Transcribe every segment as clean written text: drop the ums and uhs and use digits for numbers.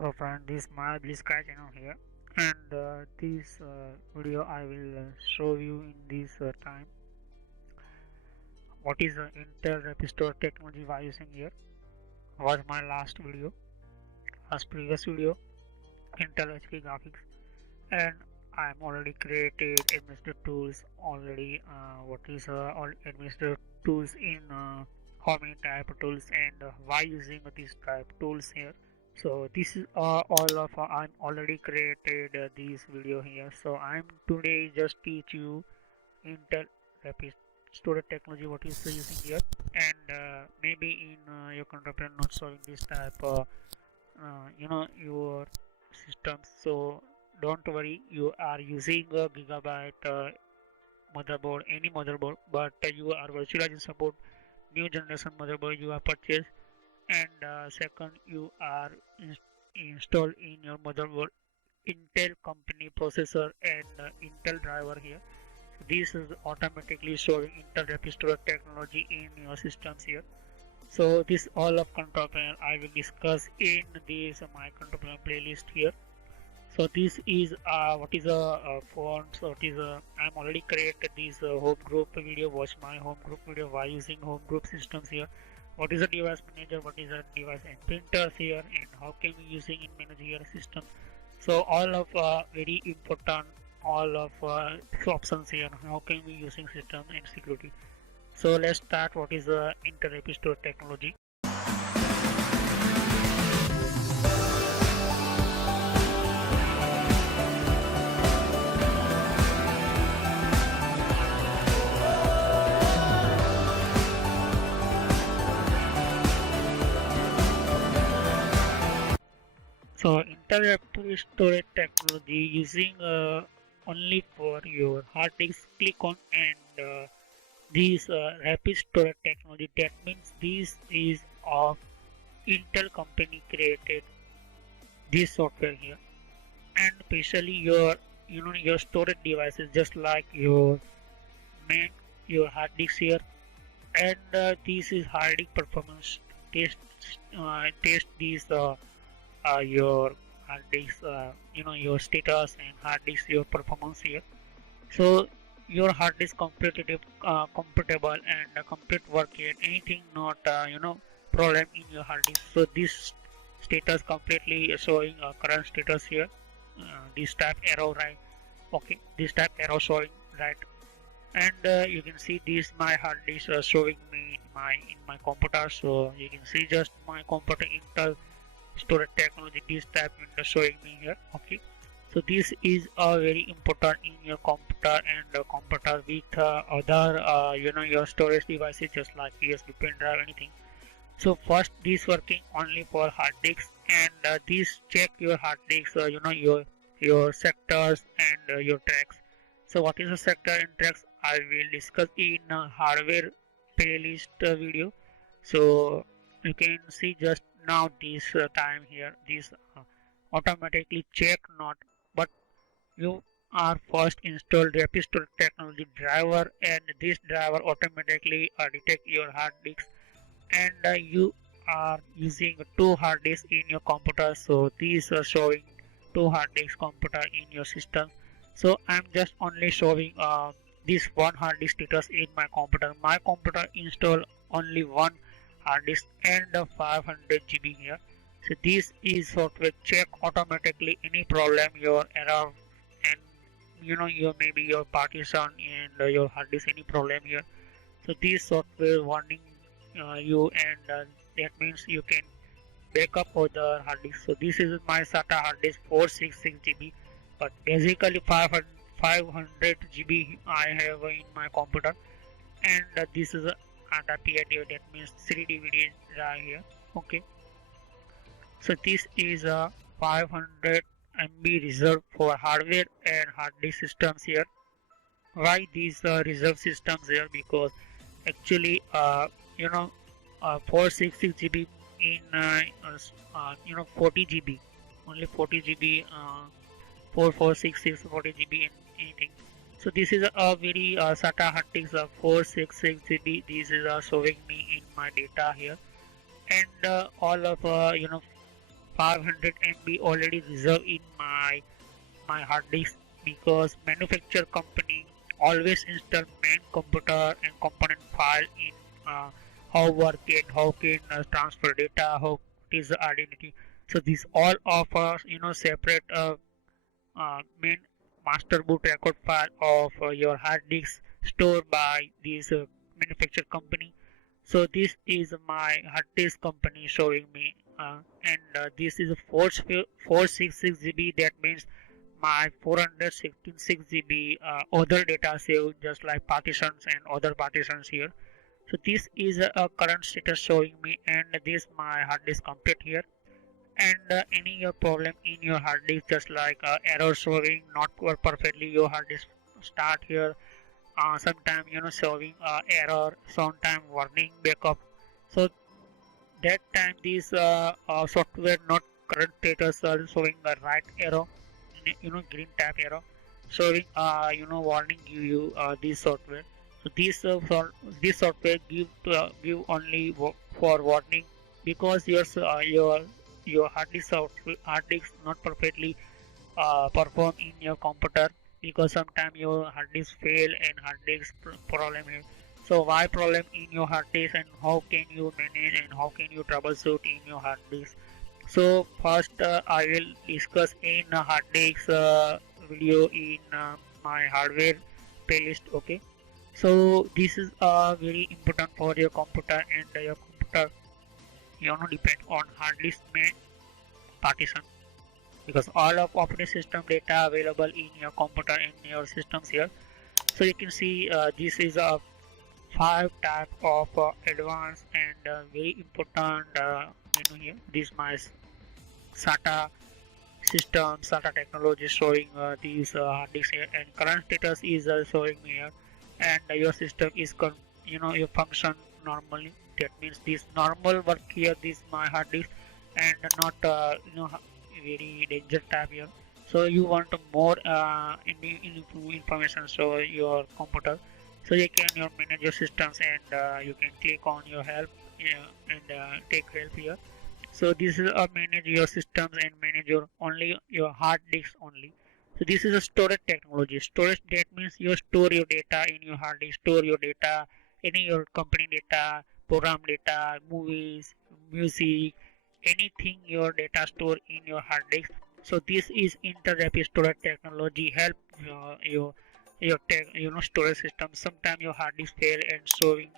So friend, this is my Blitzsky channel here, and this video I will show you in this time what is Intel Rapid Store technology we are using here. Was my last previous video, Intel HP graphics, and I'm already created administrative tools already. What is all administrative tools in how many type of tools and why using these type tools here. So this is all of I'm already created this video here. So I'm today just teach you Intel Rapid Storage technology what is using here, and maybe in your controller not showing this type your systems. So don't worry, you are using a gigabyte motherboard, any motherboard, but you are virtualizing support new generation motherboard you are purchased, and second you are installed in your motherboard Intel company processor and Intel driver here. So this is automatically showing Intel Rapid Storage technology in your systems here. So this all of control panel I will discuss in this my control panel playlist here. So this is what is a phone. So it is a I'm already created this home group video. Watch my home group video by using home group systems here. What is a device manager? What is a device and printers here, and how can we using in manage your system? So all of very important all of options here. How can we using system and security? So let's start. What is the Intel Rapid Storage technology? So Intel Rapid Storage technology using only for your hard disk. Click on and this rapid storage technology. That means this is of Intel company created this software here, and especially your your storage devices just like your main your hard disk here, and this is hard disk performance test. Test these your hard disk your status and hard disk your performance here. So your hard disk compatible and complete work here, anything not problem in your hard disk. So this status completely showing current status here, this type arrow right. Okay, this type arrow showing right, and you can see this my hard disk showing me in my computer. So you can see just my computer Intel storage technology this type window showing me here. Okay, so this is very important in your computer and computer with other your storage devices just like USB pen drive anything. So first this working only for hard disks, and this check your hard disks your sectors and your tracks. So what is a sector and tracks I will discuss in hardware playlist video. So you can see just now this time here this automatically check not, but you are first installed Rapid Storage technology driver, and this driver automatically detect your hard disk, and you are using two hard disks in your computer. So these are showing two hard disk computer in your system. So I'm just only showing this one hard disk status in my computer. My computer install only one hard disk and 500 GB here. So this is software check automatically any problem your error, and your maybe your partition and your hard disk any problem here. So this software warning you, and that means you can backup for the hard disk. So this is my SATA hard disk 466 GB, but basically 500 GB I have in my computer, and this is a PID, that means 3 DVD drive here. Okay, so this is a 500 MB reserve for hardware and hard disk systems here. Why these reserve systems here? Because actually 466 GB in 40 GB, only 40 GB 4466 40 GB and anything. So this is a very SATA hard disk 466 GB. This is showing me in my data here, and all of 500 MB already reserved in my hard disk, because manufacturer company always install main computer and component file in how work and how can transfer data, how it is the identity. So these all of us separate main master boot record file of your hard disk stored by this manufacturer company. So this is my hard disk company showing me, and this is a 466 GB. That means my 466 GB other data saved, just like partitions and other partitions here. So this is a current status showing me, and this my hard disk complete here. And any problem in your hard disk, just like error showing not work perfectly, your hard disk start here. Sometime showing error, sometime warning backup. So that time this software not current status showing a right arrow, green tab arrow, showing warning you this software. So this software give only for warning, because your hard disk not perfectly perform in your computer, because sometimes your hard disk fail and hard disk problem here. So why problem in your hard disk, and how can you manage and how can you troubleshoot in your hard disk? So first I will discuss in hard disk video in my hardware playlist. Okay, so this is very important for your computer, and your computer depend on hard disk main partition, because all of operating system data available in your computer in your systems here. So you can see this is a 5 type of advanced and very important menu here. This my SATA system, SATA technology showing these hard disks here, and current status is showing here, and your system is your function normally. That means this normal work here, this my hard disk, and not very danger type here. So you want more information so your computer, so you can manage your systems, and you can click on your help, and take help here. So this is manage your systems and manage your hard disk only. So this is a storage technology. Storage, that means you store your data in your hard disk, store your data, any your company data, program data, movies, music, anything your data store in your hard disk. So this is inter-rapid storage technology help your storage system. Sometimes your hard disk fail and showing.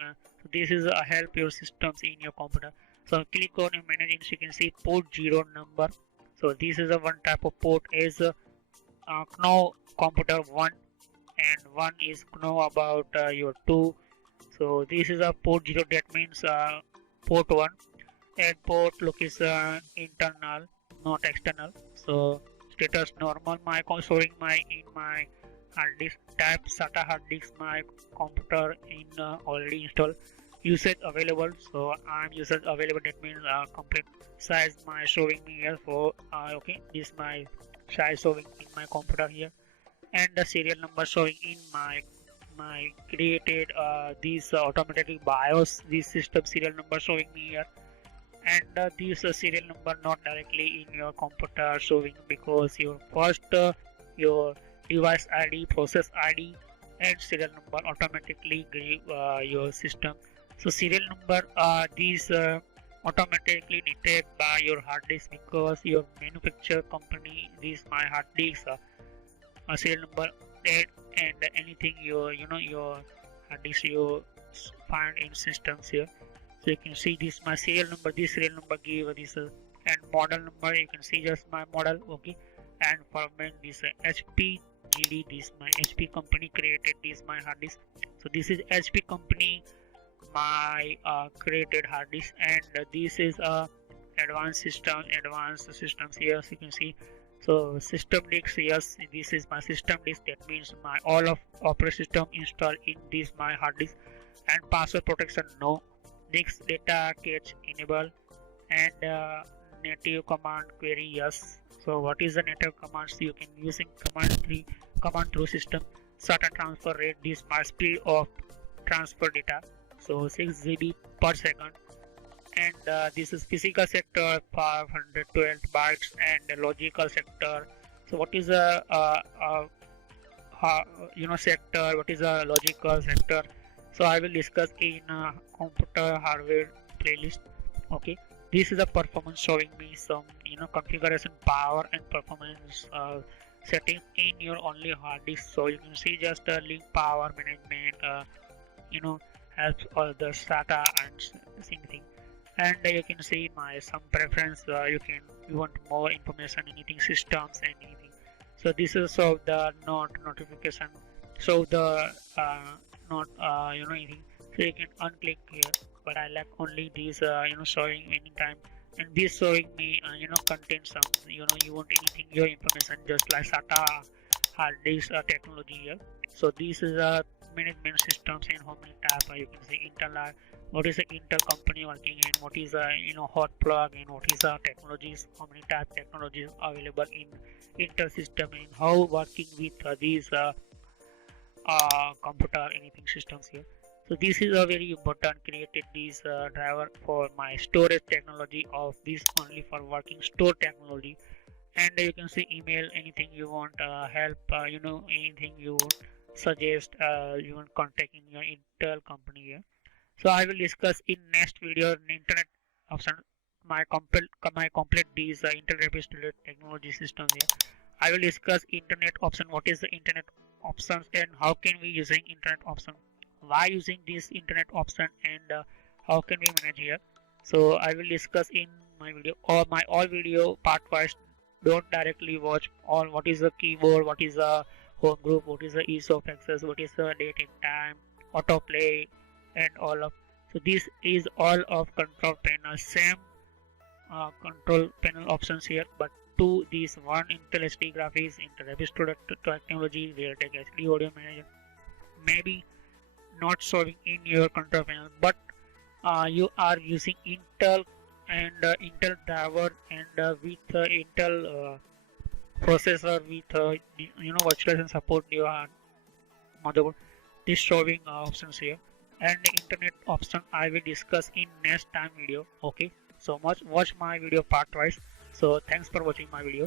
So this is a help your systems in your computer. So click on manage, so you can see port 0 number. So this is a one type of port is know computer 1, and 1 is know about your 2. So this is a port 0, that means port 1, and port location internal, not external. So status normal, my showing my in my hard disk type SATA hard disk, my computer in already installed. Usage available, so I'm usage available, that means complete size my showing me here for okay, this my size showing in my computer here, and the serial number showing in my created this automatically BIOS, this system serial number showing me here, and this serial number not directly in your computer showing, because your first your device ID, process ID, and serial number automatically give your system. So serial number these automatically detect by your hard disk, because your manufacturer company this my hard disk serial number and anything your your hard disk you find in systems here. So you can see this my serial number, this serial number give this and model number, you can see just my model. Okay, and for this HP GD, this my HP company created this my hard disk. So this is HP company my created hard disk, and this is advanced systems here, as you can see. So system disk, yes, this is my system disk, that means my all of operating system installed in this my hard disk, and password protection no, disk data cache enable, and native command query yes. So what is the native commands you can using command through system. SATA transfer rate, this my speed of transfer data, so 6 GB per second, and this is physical sector 512 bytes and logical sector. So what is a sector, what is a logical sector? So I will discuss in computer hardware playlist. Okay, this is a performance showing me some configuration power and performance settings in your only hard disk. So you can see just link power management, helps all the SATA and thing. And you can see my some preference. You want more information, anything systems and anything. So this is of the not notification. So the not anything. So you can unclick here. But I like only these showing anytime. And this showing me contain some you want anything your information just like SATA hard disk technology here. So this is a management systems and how many tab you can see Intel. What is the Intel company working in? What is a hot plug and what is the technologies? How many type technologies available in Intel system and how working with these computer anything systems here. So this is a very important created this driver for my storage technology of this only for working store technology. And you can see email anything you want help anything you suggest you want contacting your Intel company here. So I will discuss in next video internet option my complete these Intel Rapid Storage technology system here. I will discuss internet option, what is the internet options and how can we using internet option, why using this internet option and how can we manage here. So I will discuss in my video or my all video part wise. Don't directly watch all what is the keyboard, what is the home group, what is the ease of access, what is the date and time, autoplay and all of. So this is all of control panel, same control panel options here, but to these one Intel HD graphics, Intel Rapid Storage technology, Realtek HD audio manager maybe not showing in your control panel, but you are using Intel and Intel driver and with Intel processor with virtualization support your motherboard. This showing options here and internet option I will discuss in next time video. Okay, so much watch my video part twice. So thanks for watching my video.